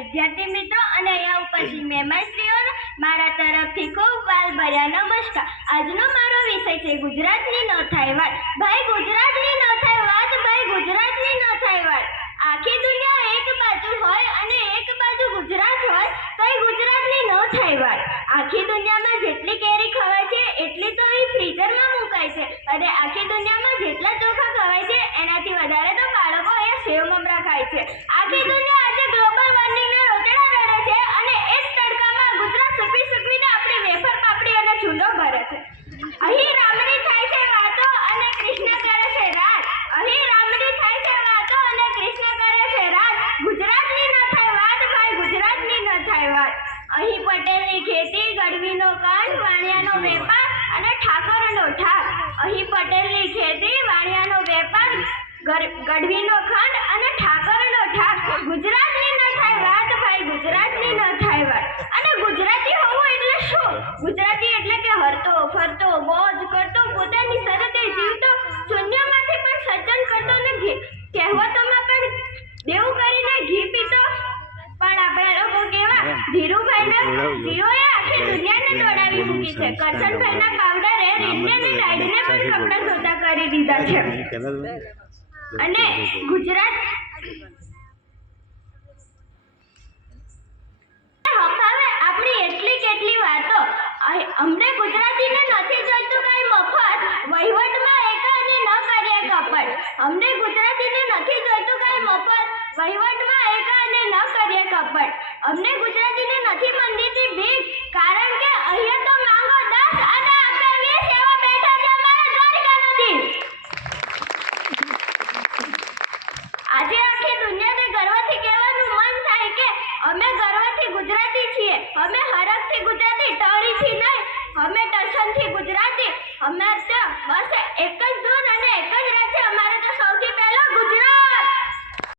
વિદ્યાર્થી મિત્રો અને અહીંયા ઉપસ્થિત મહેમાનશ્રીઓનો મારા તરફથી ખૂબ વાલભર્યા નમસ્કાર। આજનો મારો વિષય છે ગુજરાતની ન થાય વાત। ભાઈ ગુજરાતની ન થાય વાત, ભાઈ ગુજરાતની ન થાય વાત। આખી દુનિયા એક બાજુ હોય અને એક બાજુ ગુજરાત હોય તો ગુજરાતની ન થાય વાત। આખી દુનિયામાં જેટલી કેરી ખવાય છે એટલી તો અહીં ફ્રીઝરમાં મુકાય છે અને આખી દુનિયામાં જેટલા ચોખા ખવાય છે એનાથી વધારે તો બાળકો અહીંયા સેવ મમરા ખાય છે। આખી દુનિયા આજે ગ્લોબલ વોર્મિંગના રોતડા રડે છે અને એ જ તડકામાં ગુજરાત સૂકવીને આપણી વેફર પાપડી અને ચૂલો ભરે છે। અહીં રામડી થાય છે વાતો અને કૃષ્ણ કરે છે રાત। અહીં રામડી થાય છે વાતો અને કૃષ્ણ કરે છે રાત। ગુજરાતની ન થાય વાત, ભાઈ ગુજરાતની ન થાય વાત। અહીં પટેલની ખેતી, ગઢવીનો કંઠ, વાણિયાનો વેપાર અને ઠાકોરનો ઠાક। અહીં પટેલની ખેતી, વાણિયાનો વેપાર, ગઢવીનો ખંડ અને ઠાકોરનો ઠાક। ગુજરાતની ન થાય વાત, ભાઈ ગુજરાતની ન થાય વાત। અને ગુજરાતી હોવું એટલે શું? ગુજરાતી એટલે કે હરતો ફરતો મોજ કરતો, પોતાની સરહદે જીવતો, શૂન્યમાંથી પણ સર્જન કરતો ને કહેવતોમાં પણ દેવું કરીને ઘી પીતો। પણ આપણા લોકો કેવા ધીરુભાઈના જીઓએ આખી દુનિયાને દોડાવી મૂકી છે। કરશનભાઈના પાવડરે રીંગને અને ડાયરીને પણ કપડા ધોતા કરી દીધા છે। અને ગુજરાત હફાવે આપણી એટલી કેટલી વાતો। અમને ગુજરાતીને નથી ચાલતું કઈ મફત, વહીવટમાં એક અને ન કરીએ કપટ। અમને ગુજરાતીને નથી જોઈતું કઈ મફત, વહીવટમાં એક અને ન કરીએ કપટ। અમને ગુજરાતીને નથી મંદિરથી ભીખ, કારણ કે અહીંયા તો માંગો 10 અને આપે 20 એવા બેઠા છે અમારા દ્વારકાનો દીશ। આજે આખી દુનિયાને ગર્વથી કહેવાનું મન થાય કે અમે ગર્વથી ગુજરાતી છીએ, અમે હરખથી ગુજરાતી, ટણીથી નહીં, અમે ટસનથી ગુજરાતી। અમે તો બસ એક જ